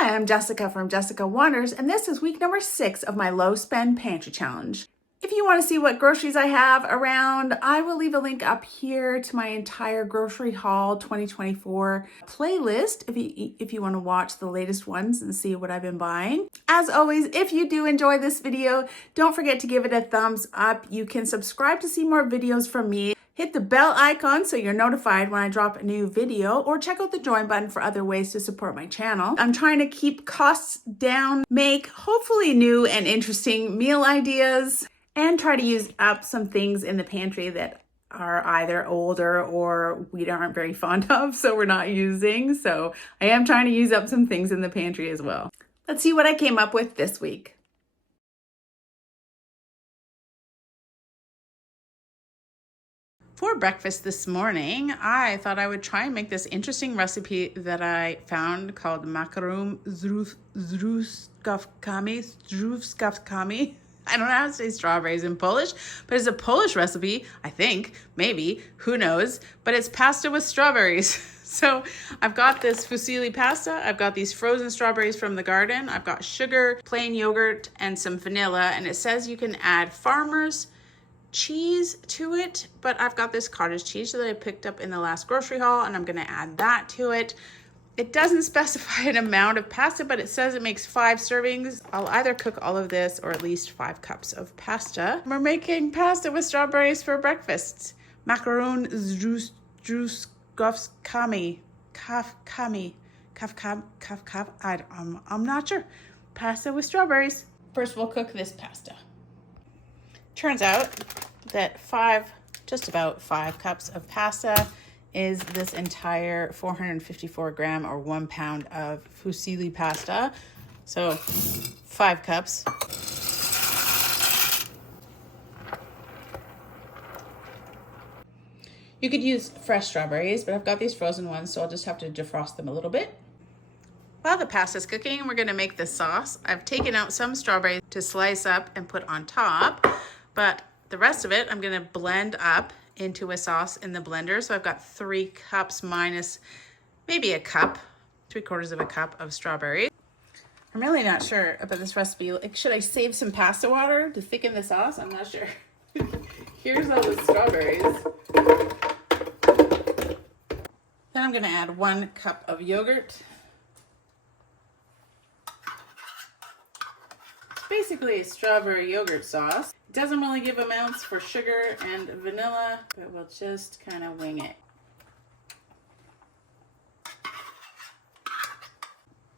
Hi, I'm Jessica from Jessica Wonders, and this is week number 6 of my low spend pantry challenge. If you want to see what groceries I have around, I will leave a link up here to my entire grocery haul 2024 playlist if you want to watch the latest ones and see what I've been buying. As always, if you do enjoy this video, don't forget to give it a thumbs up. You can subscribe to see more videos from me. Hit the bell icon so you're notified when I drop a new video, or check out the join button for other ways to support my channel. I'm trying to keep costs down, make hopefully new and interesting meal ideas, and try to use up some things in the pantry that are either older or we aren't very fond of, so we're not using. So I am trying to use up some things in the pantry as well. Let's see what I came up with this week. For breakfast this morning, I thought I would try and make this interesting recipe that I found called macaroon zdrówkami. I don't know how to say strawberries in Polish, but it's a Polish recipe, I think, maybe, who knows, but it's pasta with strawberries. So I've got this fusilli pasta, I've got these frozen strawberries from the garden, I've got sugar, plain yogurt, and some vanilla, and it says you can add farmer's cheese to it, but I've got this cottage cheese that I picked up in the last grocery haul, and I'm gonna add that to it. It doesn't specify an amount of pasta, but it says it makes 5 servings. I'll either cook all of this or at least 5 cups of pasta. We're making pasta with strawberries for breakfast. Macaroon zdrówkami. I'm not sure. Pasta with strawberries. First, we'll cook this pasta. Turns out that just about 5 cups of pasta is this entire 454 gram or 1 pound of fusilli pasta. So 5 cups. You could use fresh strawberries, but I've got these frozen ones, so I'll just have to defrost them a little bit. While the pasta's cooking, we're gonna make the sauce. I've taken out some strawberries to slice up and put on top, but the rest of it I'm gonna blend up into a sauce in the blender. So I've got 3 cups minus maybe a cup, 3/4 of a cup of strawberries. I'm really not sure about this recipe. Like, should I save some pasta water to thicken the sauce? I'm not sure. Here's all the strawberries. Then I'm gonna add 1 cup of yogurt. It's basically a strawberry yogurt sauce. It doesn't really give amounts for sugar and vanilla, but we'll just kind of wing it.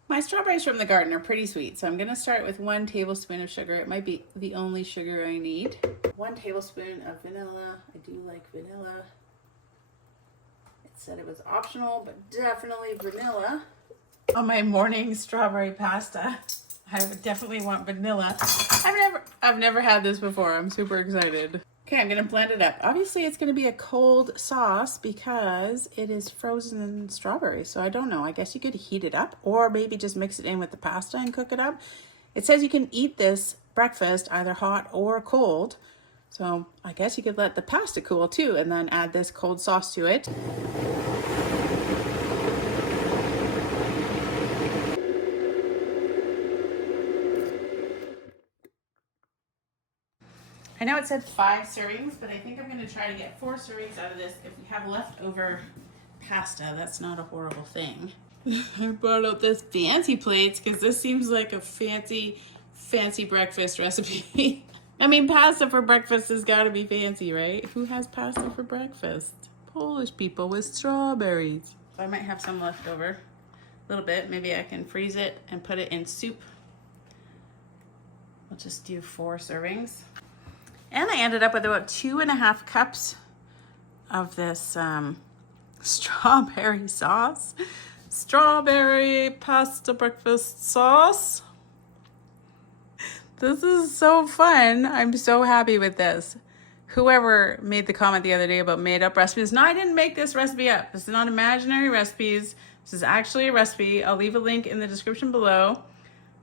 My strawberries from the garden are pretty sweet, so I'm gonna start with 1 tablespoon of sugar. It might be the only sugar I need. 1 tablespoon of vanilla. I do like vanilla. It said it was optional, but definitely vanilla. On my morning strawberry pasta, I would definitely want vanilla. I've never had this before. I'm super excited. Okay, I'm gonna blend it up. Obviously it's gonna be a cold sauce because it is frozen strawberries. So I don't know, I guess you could heat it up or maybe just mix it in with the pasta and cook it up. It says you can eat this breakfast either hot or cold. So I guess you could let the pasta cool too and then add this cold sauce to it. I know it said 5 servings, but I think I'm going to try to get 4 servings out of this. If we have leftover pasta, that's not a horrible thing. I brought out this fancy plates because this seems like a fancy breakfast recipe. I mean, pasta for breakfast has got to be fancy, right? Who has pasta for breakfast? Polish people with strawberries. So I might have some left over, a little bit. Maybe I can freeze it and put it in soup. We'll just do 4 servings. And I ended up with about 2.5 cups of this strawberry sauce. Strawberry pasta breakfast sauce. This is so fun. I'm so happy with this. Whoever made the comment the other day about made up recipes. No, I didn't make this recipe up. This is not imaginary recipes. This is actually a recipe. I'll leave a link in the description below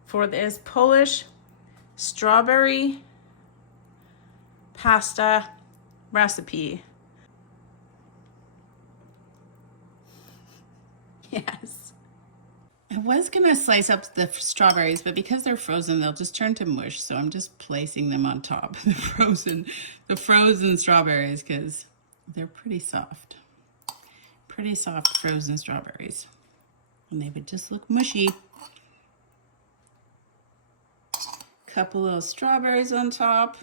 for this Polish strawberry pasta recipe. Yes. was gonna slice up the strawberries, but because they're frozen, they'll just turn to mush. So I'm just placing them on top, the frozen strawberries, because they're pretty soft frozen strawberries, and they would just look mushy. Couple little strawberries on top.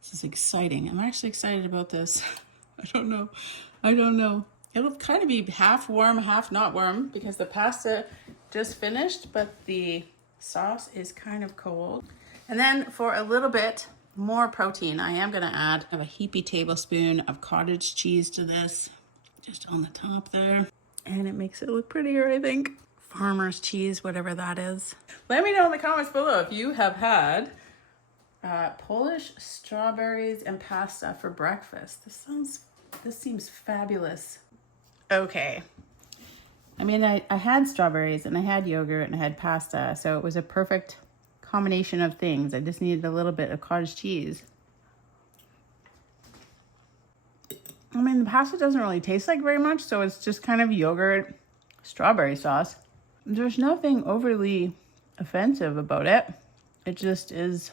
This is exciting. I'm actually excited about this. I don't know. It'll kind of be half warm, half not warm, because the pasta just finished, but the sauce is kind of cold. And then for a little bit more protein, I am gonna add a heapy tablespoon of cottage cheese to this, just on the top there. And it makes it look prettier, I think. Farmer's cheese, whatever that is. Let me know in the comments below if you have had Polish strawberries and pasta for breakfast. This seems fabulous. Okay. I mean, I had strawberries and I had yogurt and I had pasta, so it was a perfect combination of things. I just needed a little bit of cottage cheese. I mean, the pasta doesn't really taste like very much, so it's just kind of yogurt, strawberry sauce. There's nothing overly offensive about it. It just is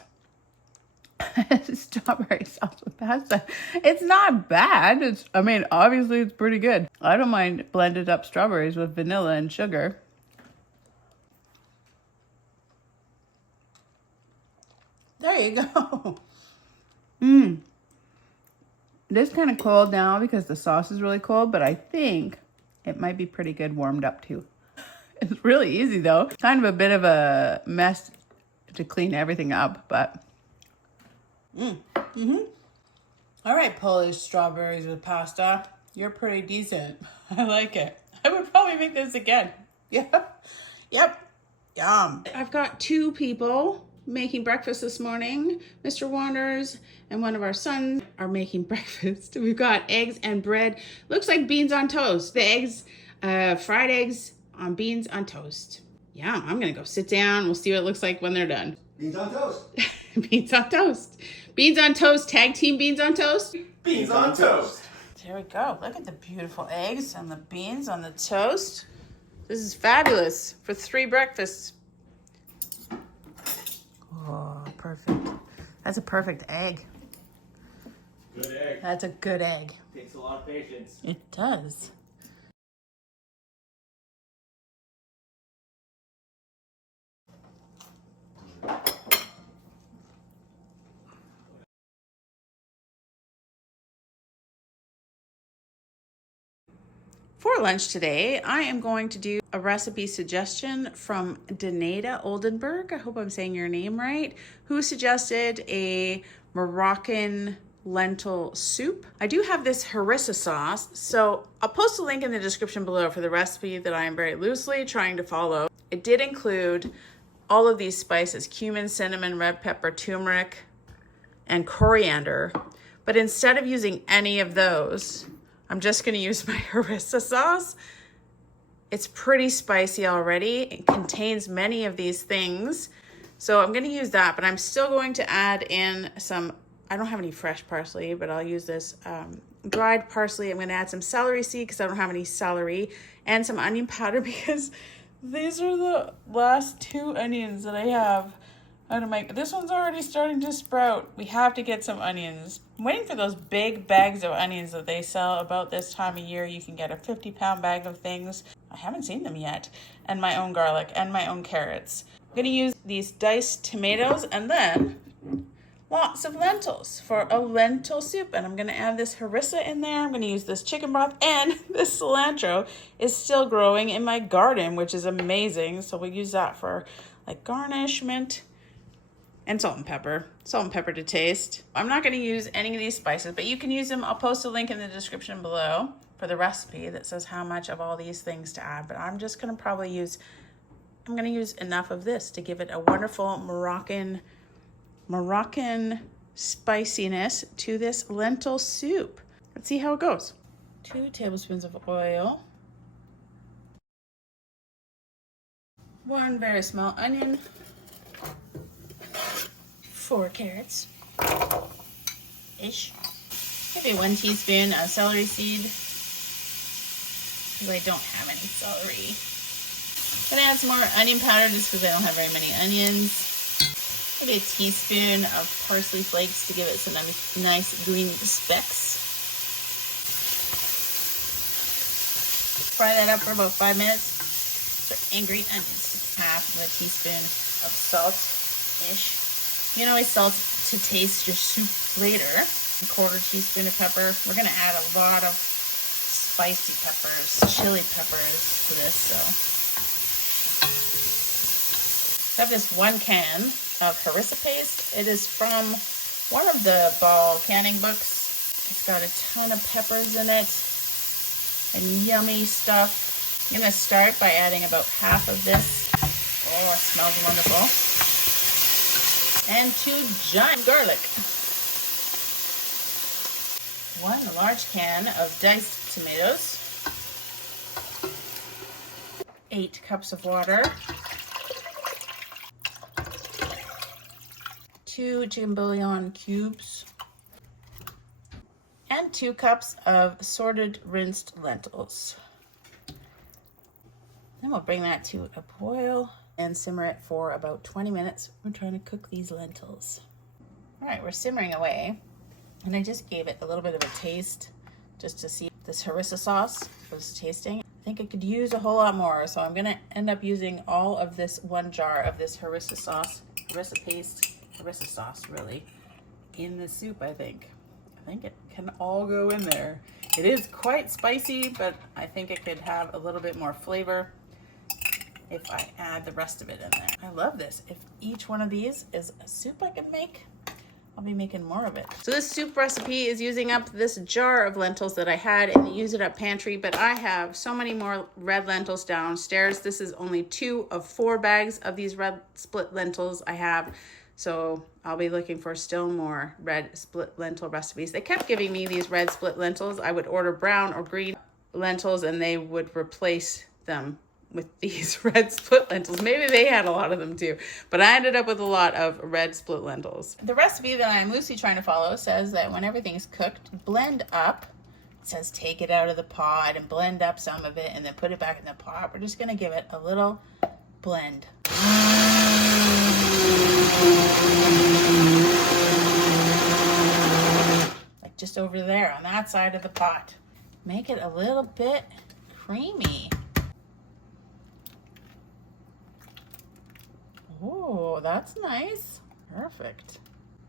strawberry sauce with pasta. It's not bad. I mean, obviously it's pretty good. I don't mind blended up strawberries with vanilla and sugar. There you go. This kind of cold now because the sauce is really cold, but I think it might be pretty good warmed up too. It's really easy though. Kind of a bit of a mess to clean everything up, but all right, Polish strawberries with pasta. You're pretty decent. I like it. I would probably make this again. Yep. Yum. I've got 2 people making breakfast this morning. Mr. Wanders and one of our sons are making breakfast. We've got eggs and bread. Looks like beans on toast. The eggs, fried eggs on beans on toast. Yeah, I'm gonna go sit down. We'll see what it looks like when they're done. Beans on toast. Beans on toast. Beans on toast. Tag team beans on toast. Beans on toast. There we go. Look at the beautiful eggs and the beans on the toast. This is fabulous for 3 breakfasts. Oh, perfect. That's a perfect egg. Good egg. That's a good egg. Takes a lot of patience. It does. For lunch today, I am going to do a recipe suggestion from Daneda Oldenburg. I hope I'm saying your name right. Who suggested a Moroccan lentil soup. I do have this harissa sauce, so I'll post a link in the description below for the recipe that I am very loosely trying to follow. It did include all of these spices: cumin, cinnamon, red pepper, turmeric, and coriander. But instead of using any of those, I'm just gonna use my harissa sauce. It's pretty spicy already. It contains many of these things. So I'm gonna use that, but I'm still going to add in some, I don't have any fresh parsley, but I'll use this dried parsley. I'm gonna add some celery seed because I don't have any celery, and some onion powder because these are the last 2 onions that I have out of my, this one's already starting to sprout. We have to get some onions. I'm waiting for those big bags of onions that they sell about this time of year. You can get a 50-pound bag of things. I haven't seen them yet. And my own garlic and my own carrots. I'm gonna use these diced tomatoes and then lots of lentils for a lentil soup. And I'm gonna add this harissa in there. I'm gonna use this chicken broth, and this cilantro is still growing in my garden, which is amazing. So we'll use that for like garnishment. And salt and pepper to taste. I'm not gonna use any of these spices, but you can use them. I'll post a link in the description below for the recipe that says how much of all these things to add, but I'm just gonna probably use, I'm gonna use enough of this to give it a wonderful Moroccan spiciness to this lentil soup. Let's see how it goes. 2 tablespoons of oil. 1 very small onion. 4 carrots, ish. Maybe 1 teaspoon of celery seed, because I don't have any celery. Gonna add some more onion powder just because I don't have very many onions. Maybe a teaspoon of parsley flakes to give it some nice green specks. Fry that up for about 5 minutes. Start angry onions. Half of a teaspoon of salt-ish. You can always salt to taste your soup later. A quarter teaspoon of pepper. We're gonna add a lot of spicy peppers, chili peppers to this, so. I have this 1 can of harissa paste. It is from one of the Ball canning books. It's got a ton of peppers in it and yummy stuff. I'm gonna start by adding about half of this. Oh, it smells wonderful. And 2 giant garlic. 1 large can of diced tomatoes. 8 cups of water. 2 chicken bouillon cubes. And 2 cups of assorted rinsed lentils. Then we'll bring that to a boil and simmer it for about 20 minutes. We're trying to cook these lentils. All right, we're simmering away. And I just gave it a little bit of a taste just to see if this harissa sauce was tasting. I think it could use a whole lot more, so I'm gonna end up using all of this 1 jar of this harissa sauce, harissa paste, harissa sauce really, in the soup, I think. I think it can all go in there. It is quite spicy, but I think it could have a little bit more flavor if I add the rest of it in there. I love this. If each one of these is a soup I can make, I'll be making more of it. So this soup recipe is using up this jar of lentils that I had in the Use It Up pantry, but I have so many more red lentils downstairs. This is only 2 of 4 bags of these red split lentils I have. So I'll be looking for still more red split lentil recipes. They kept giving me these red split lentils. I would order brown or green lentils and they would replace them with these red split lentils. Maybe they had a lot of them too, but I ended up with a lot of red split lentils. The recipe that I'm loosely trying to follow says that when everything's cooked, blend up. It says take it out of the pot and blend up some of it and then put it back in the pot. We're just gonna give it a little blend. Like just over there on that side of the pot. Make it a little bit creamy. Oh, that's nice. Perfect.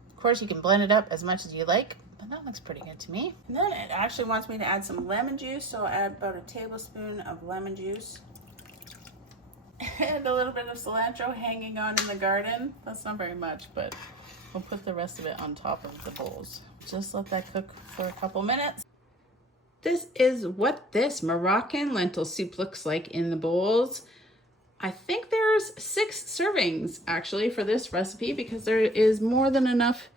Of course, you can blend it up as much as you like, but that looks pretty good to me. And then it actually wants me to add some lemon juice, so I'll add about a tablespoon of lemon juice. And a little bit of cilantro hanging on in the garden. That's not very much, but we'll put the rest of it on top of the bowls. Just let that cook for a couple minutes. This is what this Moroccan lentil soup looks like in the bowls. I think there's 6 servings actually for this recipe because there is more than enough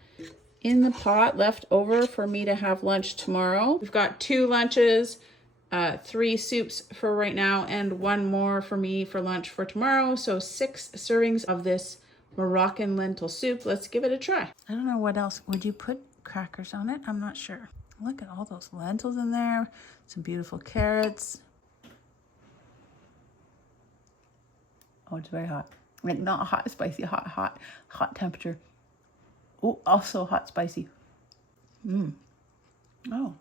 in the pot left over for me to have lunch tomorrow. We've got 2 lunches, 3 soups for right now, and 1 more for me for lunch for tomorrow. So 6 servings of this Moroccan lentil soup. Let's give it a try. I don't know what else. Would you put crackers on it? I'm not sure. Look at all those lentils in there. Some beautiful carrots. Oh, it's very hot. Like not hot, spicy, hot temperature. Oh, also hot, spicy. Oh.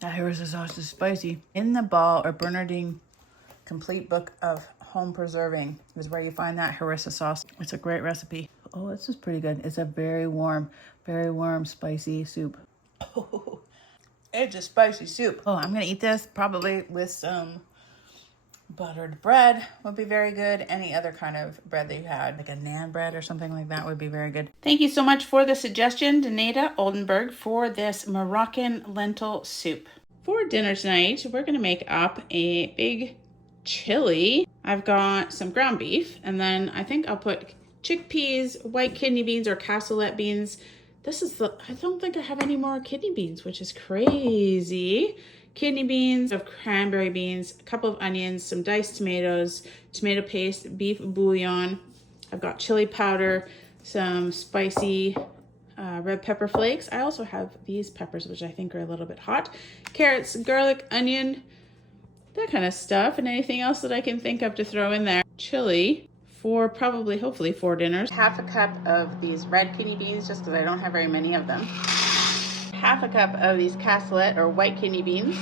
That harissa sauce is spicy. In the Ball or Bernardine Complete Book of Home Preserving is where you find that harissa sauce. It's a great recipe. Oh, this is pretty good. It's a very warm, spicy soup. Oh, it's a spicy soup. Oh, I'm gonna eat this probably with some buttered bread would be very good. Any other kind of bread that you had, like a naan bread or something like that would be very good. Thank you so much for the suggestion, Danita Oldenburg, for this Moroccan lentil soup. For dinner tonight, we're gonna make up a big chili. I've got some ground beef, and then I think I'll put chickpeas, white kidney beans, or cassoulet beans. I don't think I have any more kidney beans, which is crazy. Kidney beans, of cranberry beans, a couple of onions, some diced tomatoes, tomato paste, beef bouillon. I've got chili powder, some spicy red pepper flakes. I also have these peppers, which I think are a little bit hot. Carrots, garlic, onion. that kind of stuff, and anything else that I can think of to throw in there. Chili for probably, hopefully 4 dinners. Half a cup of these red kidney beans, just because I don't have very many of them. Half a cup of these cassoulet or white kidney beans.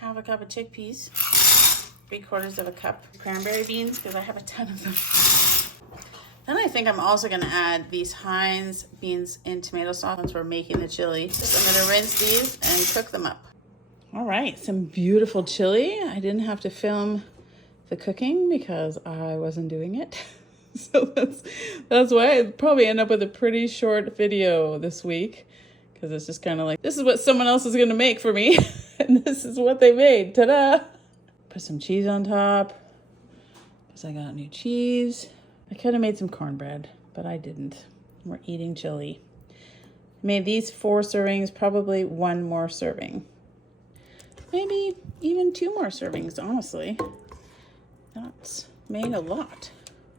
Half a cup of chickpeas. 3/4 of a cup cranberry beans, because I have a ton of them. Then I think I'm also going to add these Heinz beans and tomato sauce once we're making the chili. So I'm going to rinse these and cook them up. All right, some beautiful chili. I didn't have to film the cooking because I wasn't doing it. So that's why I probably end up with a pretty short video this week, because it's just kind of like, this is what someone else is going to make for me. And this is what they made. Ta-da! Put some cheese on top because I got new cheese. I could have made some cornbread, but I didn't. We're eating chili. Made these 4 servings, probably 1 more serving. Maybe even 2 more servings, honestly. That's made a lot.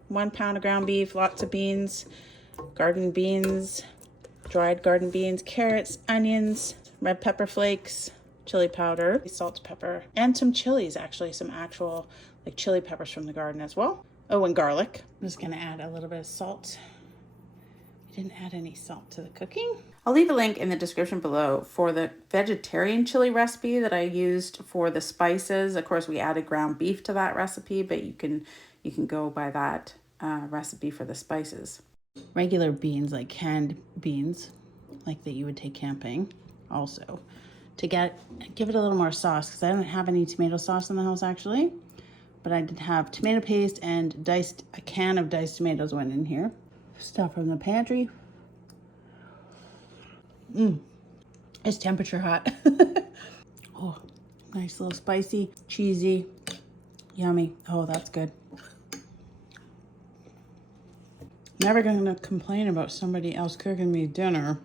1 pound of ground beef, lots of beans, garden beans, dried garden beans, carrots, onions, red pepper flakes, chili powder, salt, pepper, and some chilies, actually, some actual like chili peppers from the garden as well. Oh, and garlic. I'm just gonna add a little bit of salt. I didn't add any salt to the cooking. I'll leave a link in the description below for the vegetarian chili recipe that I used for the spices. Of course, we added ground beef to that recipe, but you can go by that recipe for the spices. Regular beans, like canned beans, like that you would take camping, also to give it a little more sauce, because I don't have any tomato sauce in the house actually. But I did have tomato paste and a can of diced tomatoes went in here. Stuff from the pantry. It's temperature hot. Oh, nice little spicy, cheesy, yummy. Oh, that's good. Never gonna complain about somebody else cooking me dinner.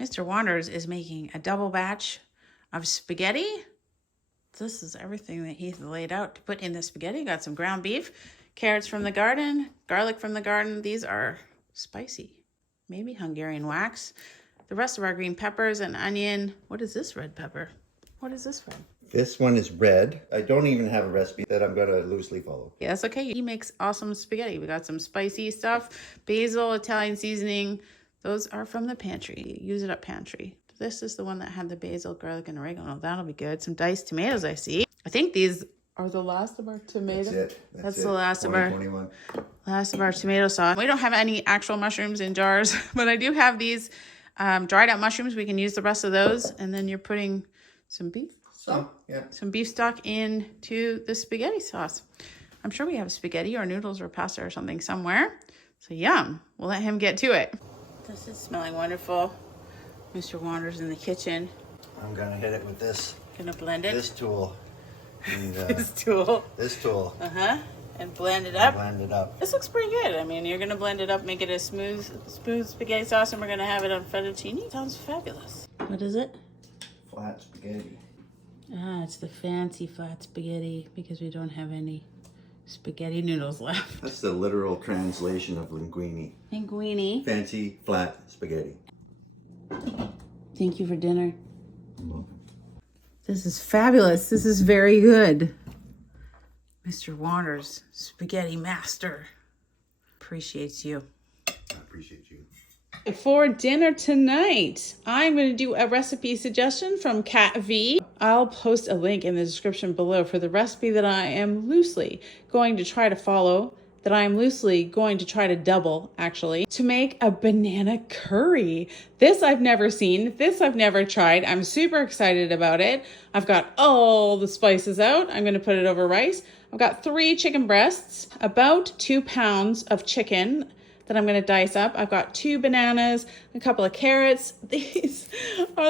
Mr. Wanders is making a double batch of spaghetti. This is everything that he's laid out to put in the spaghetti. Got some ground beef, carrots from the garden, garlic from the garden. These are spicy, maybe Hungarian wax. The rest of our green peppers and onion. What is this red pepper? What is this from? This one is red. I don't even have a recipe that I'm going to loosely follow. Yeah, that's okay. He makes awesome spaghetti. We got some spicy stuff, basil, Italian seasoning. Those are from the pantry. Use it up pantry. This is the one that had the basil, garlic, and oregano. That'll be good. Some diced tomatoes, I see. I think these are the last of our tomatoes. That's it. That's the last of our tomato sauce. We don't have any actual mushrooms in jars, but I do have these dried out mushrooms. We can use the rest of those. And then you're putting some beef. Some beef stock into the spaghetti sauce. I'm sure we have spaghetti or noodles or pasta or something somewhere. So yum. We'll let him get to it. This is smelling wonderful. Mr. Wanders in the kitchen. I'm going to hit it with this. Gonna blend it. This tool. And, This tool. This tool. And blend it up. Blend it up. This looks pretty good. I mean, you're gonna blend it up, make it a smooth spaghetti sauce, and we're gonna have it on fettuccine. Sounds fabulous. What is it? Flat spaghetti. Ah, it's the fancy flat spaghetti because we don't have any spaghetti noodles left. That's the literal translation of linguine. Linguine. Fancy flat spaghetti. Thank you for dinner. This is fabulous. This is very good. Mr. Wanders, spaghetti master, appreciates you. I appreciate you. For dinner tonight, I'm going to do a recipe suggestion from Kat V. I'll post a link in the description below for the recipe that I am loosely going to try to follow, that I am loosely going to try to double, actually, to make a banana curry. This I've never seen. This I've never tried. I'm super excited about it. I've got all the spices out. I'm going to put it over rice. I've got 3 chicken breasts, about 2 pounds of chicken that I'm going to dice up. I've got 2 bananas, a couple of carrots. These are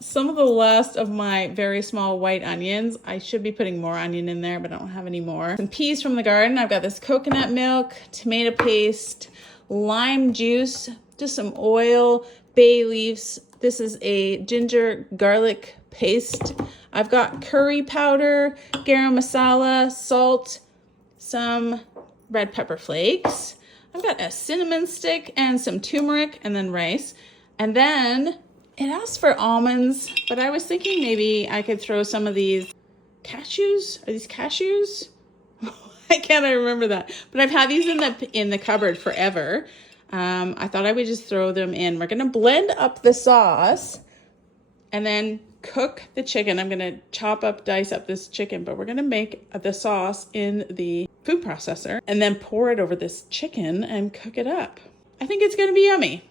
some of the last of my very small white onions. I should be putting more onion in there, but I don't have any more. Some peas from the garden. I've got this coconut milk, tomato paste, lime juice, just some oil, bay leaves. This is a ginger garlic paste. I've got curry powder, garam masala, salt, some red pepper flakes. I've got a cinnamon stick and some turmeric and then rice. And then it asked for almonds, but I was thinking maybe I could throw some of these cashews. Are these cashews? I can't remember that, but I've had these in the cupboard forever. I thought I would just throw them in. We're gonna blend up the sauce and then cook the chicken. I'm gonna dice up this chicken, but we're gonna make the sauce in the food processor and then pour it over this chicken and cook it up. I think it's gonna be yummy.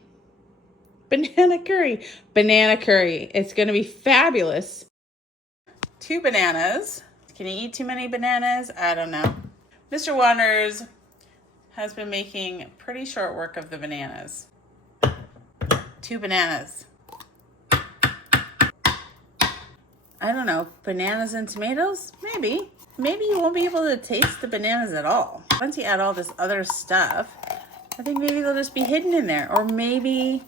Banana curry. It's gonna be fabulous. 2 bananas. Can you eat too many bananas? I don't know. Mr. Wonders has been making pretty short work of the bananas. 2 bananas. I don't know, bananas and tomatoes? Maybe. Maybe you won't be able to taste the bananas at all. Once you add all this other stuff, I think maybe they'll just be hidden in there. Or maybe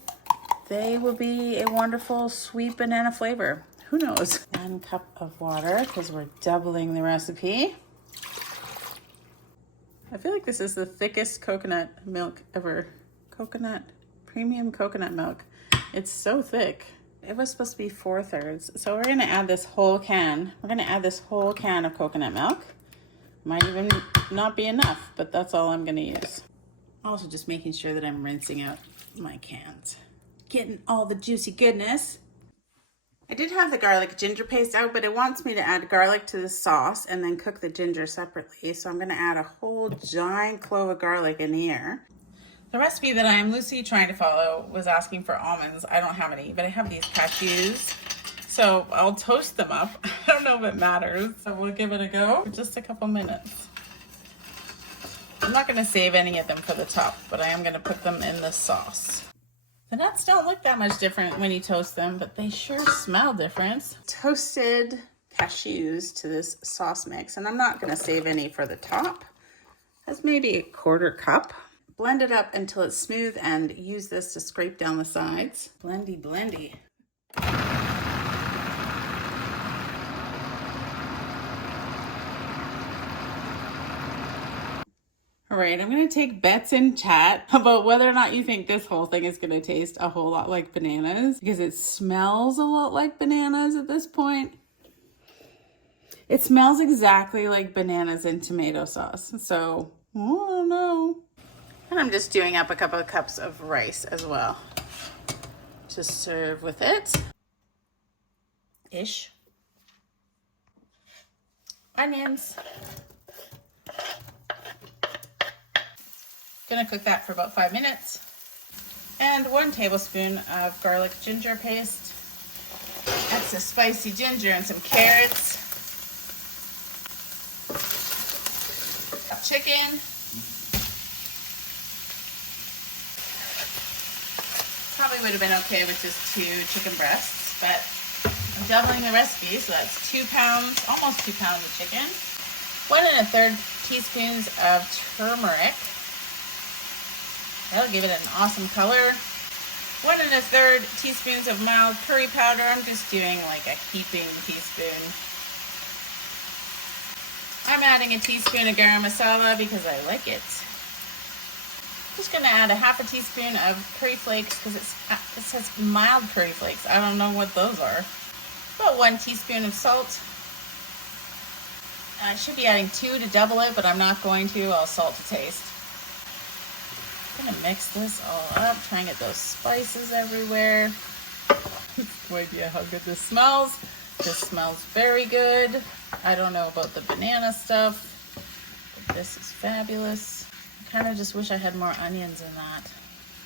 they will be a wonderful sweet banana flavor. Who knows? 1 cup of water because we're doubling the recipe. I feel like this is the thickest coconut milk ever. Premium coconut milk. It's so thick. It was supposed to be 4/3. So we're gonna add this whole can. We're gonna add this whole can of coconut milk. Might even not be enough, but that's all I'm gonna use. Also just making sure that I'm rinsing out my cans. Getting all the juicy goodness. I did have the garlic ginger paste out, but it wants me to add garlic to the sauce and then cook the ginger separately. So I'm gonna add a whole giant clove of garlic in here. The recipe that I'm loosely trying to follow was asking for almonds. I don't have any, but I have these cashews. So I'll toast them up. I don't know if it matters. So we'll give it a go for just a couple minutes. I'm not gonna save any of them for the top, but I am gonna put them in the sauce. The nuts don't look that much different when you toast them, but they sure smell different. Toasted cashews to this sauce mix, and I'm not gonna save any for the top. That's maybe a 1/4 cup. Blend it up until it's smooth and use this to scrape down the sides. Blendy, blendy. All right, I'm gonna take bets in chat about whether or not you think this whole thing is gonna taste a whole lot like bananas, because it smells a lot like bananas at this point. It smells exactly like bananas and tomato sauce, so I don't know. And I'm just doing up a couple of cups of rice as well to serve with it. Ish. Onions. Gonna cook that for about 5 minutes. And 1 tablespoon of garlic ginger paste. That's some spicy ginger and some carrots. Chicken. Probably would have been okay with just 2 chicken breasts, but I'm doubling the recipe, so that's 2 pounds, almost 2 pounds of chicken. 1 1/3 teaspoons of turmeric. That'll give it an awesome color. 1 1/3 teaspoons of mild curry powder. I'm just doing like a heaping teaspoon. I'm adding a teaspoon of garam masala because I like it. Just gonna add a 1/2 teaspoon of curry flakes because it says mild curry flakes. I don't know what those are. About 1 teaspoon of salt. I should be adding 2 to double it, but I'm not going to. I'll salt to taste. I'm gonna mix this all up, try and get those spices everywhere. No idea how good this smells. This smells very good. I don't know about the banana stuff, but this is fabulous. I kind of just wish I had more onions in that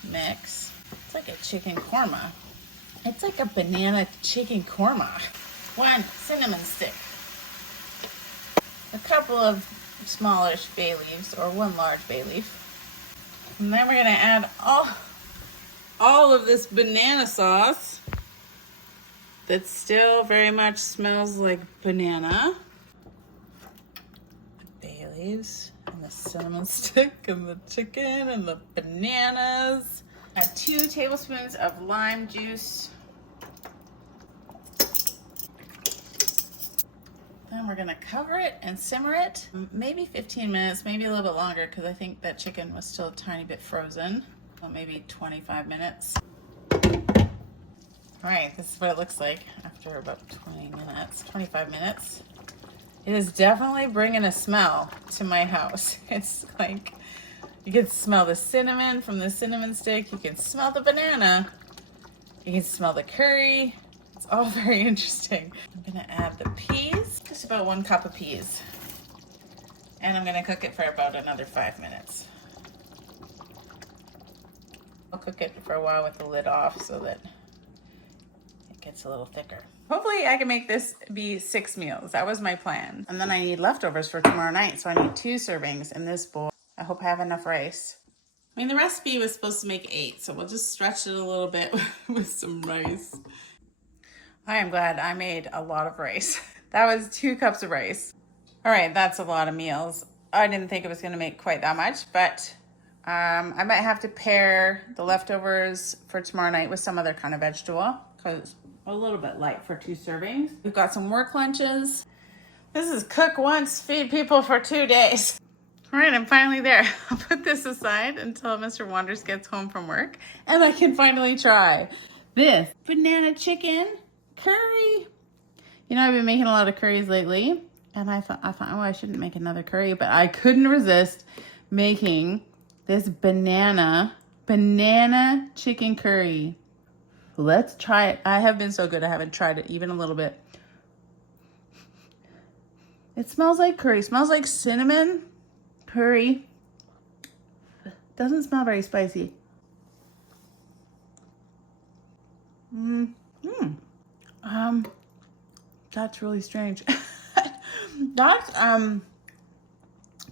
mix. It's like a chicken korma. It's like a banana chicken korma. 1 cinnamon stick. A couple of smallish bay leaves, or 1 large bay leaf. And then we're gonna add all of this banana sauce that still very much smells like banana. The bay leaves and the cinnamon stick and the chicken and the bananas. Add 2 tablespoons of lime juice. Then we're gonna cover it and simmer it, maybe 15 minutes, maybe a little bit longer, because I think that chicken was still a tiny bit frozen. Well, maybe 25 minutes. All right, this is what it looks like after about 20 minutes, 25 minutes. It is definitely bringing a smell to my house. It's like, you can smell the cinnamon from the cinnamon stick. You can smell the banana. You can smell the curry. It's all very interesting. I'm gonna add the peas, just about 1 cup of peas. And I'm gonna cook it for about another 5 minutes. I'll cook it for a while with the lid off so that it gets a little thicker. Hopefully I can make this be 6 meals. That was my plan. And then I need leftovers for tomorrow night, so I need 2 servings in this bowl. I hope I have enough rice. I mean, the recipe was supposed to make 8, so we'll just stretch it a little bit with some rice. I am glad I made a lot of rice. That was 2 cups of rice. All right, that's a lot of meals. I didn't think it was gonna make quite that much, but I might have to pair the leftovers for tomorrow night with some other kind of vegetable because it's a little bit light for 2 servings. We've got some work lunches. This is cook once, feed people for 2 days. All right, I'm finally there. I'll put this aside until Mr. Wanders gets home from work and I can finally try this banana chicken curry. You know, I've been making a lot of curries lately and I thought, oh, I shouldn't make another curry, but I couldn't resist making this banana chicken curry. Let's try it. I have been so good. I haven't tried it even a little bit. It smells like curry. It smells like cinnamon curry. Doesn't smell very spicy. That's really strange.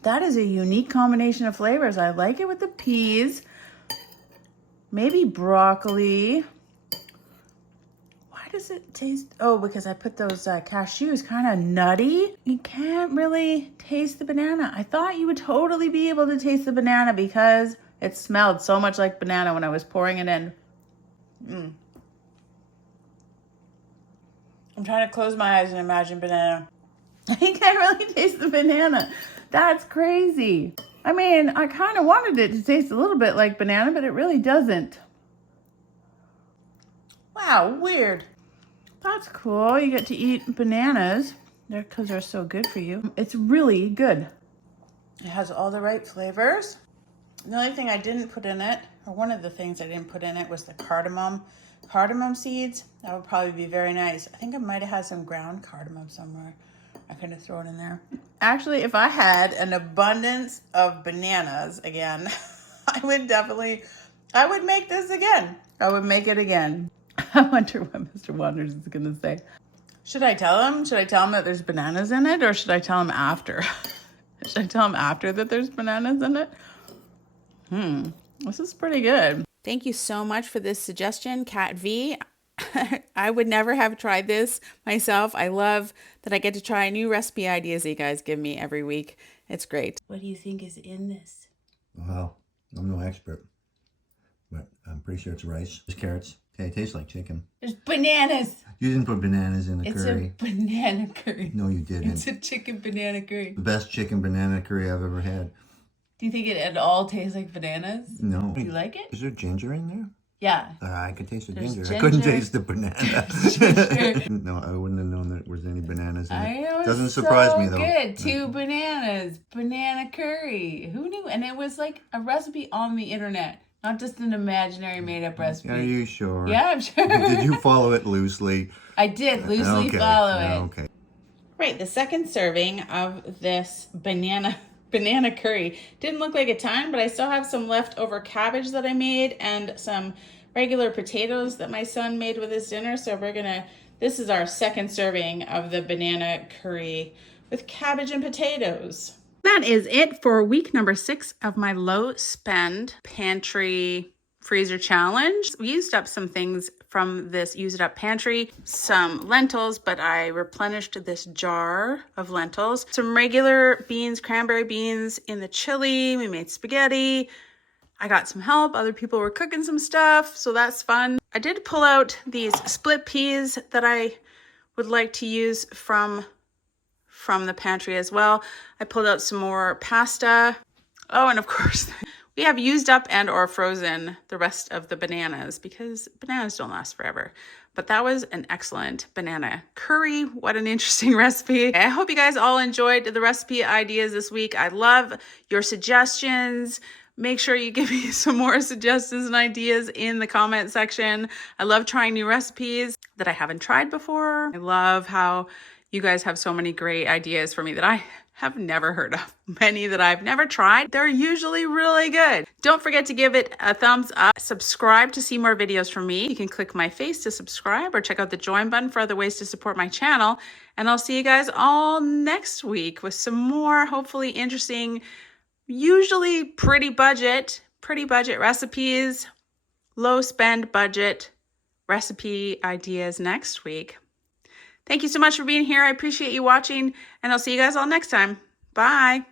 That is a unique combination of flavors. I like it with the peas, maybe broccoli. Why does it taste, oh, because I put those cashews, kind of nutty. You can't really taste the banana. I thought you would totally be able to taste the banana because it smelled so much like banana when I was pouring it in. I'm trying to close my eyes and imagine banana. I can't really taste the banana. That's crazy. I mean, I kind of wanted it to taste a little bit like banana, but it really doesn't. Wow, weird. That's cool. You get to eat bananas because they're so good for you. It's really good. It has all the right flavors. The only thing I didn't put in it, or one of the things I didn't put in it, was the cardamom seeds. That would probably be very nice. I think I might have had some ground cardamom somewhere. I could have thrown in there. Actually, if I had an abundance of bananas again, I would make this again. I would make it again. I wonder what Mr. Wanders is going to say. Should I tell him? Should I tell him that there's bananas in it, or should I tell him after? Should I tell him after that there's bananas in it? This is pretty good. Thank you so much for this suggestion, Kat V. I would never have tried this myself. I love that I get to try new recipe ideas that you guys give me every week. It's great. What do you think is in this? Well, I'm no expert, but I'm pretty sure it's rice. There's carrots. Okay, it tastes like chicken. There's bananas. You didn't put bananas in the curry. It's a banana curry. No, you didn't. It's a chicken banana curry. The best chicken banana curry I've ever had. Do you think it at all tastes like bananas? No. Do you like it? Is there ginger in there? Yeah. I could taste the There's ginger. I couldn't ginger. taste the banana. No, I wouldn't have known that there was any bananas in it. I know. Doesn't surprise me though. Good. 2 bananas. Banana curry. Who knew? And it was like a recipe on the internet. Not just an imaginary made up recipe. Are you sure? Yeah, I'm sure. Did you follow it loosely? I did loosely Okay, follow it. Okay. Right, the second serving of this banana curry didn't look like a ton, but I still have some leftover cabbage that I made and some regular potatoes that my son made with his dinner. So this is our second serving of the banana curry with cabbage and potatoes. That is it for week number 6 of my low spend pantry freezer challenge. We used up some things from this use it up pantry, some lentils, but I replenished this jar of lentils, some regular beans, cranberry beans in the chili. We made spaghetti. I got some help. Other people were cooking some stuff, so that's fun. I did pull out these split peas that I would like to use from the pantry as well. I pulled out some more pasta. Oh, and of course, we have used up and or frozen the rest of the bananas because bananas don't last forever. But that was an excellent banana curry. What an interesting recipe. I hope you guys all enjoyed the recipe ideas this week. I love your suggestions. Make sure you give me some more suggestions and ideas in the comment section. I love trying new recipes that I haven't tried before. I love how you guys have so many great ideas for me that I have never heard of. Many that I've never tried. They're usually really good. Don't forget to give it a thumbs up. Subscribe to see more videos from me. You can click my face to subscribe or check out the join button for other ways to support my channel. And I'll see you guys all next week with some more hopefully interesting, usually pretty budget recipes, low spend budget recipe ideas next week. Thank you so much for being here. I appreciate you watching, and I'll see you guys all next time. Bye.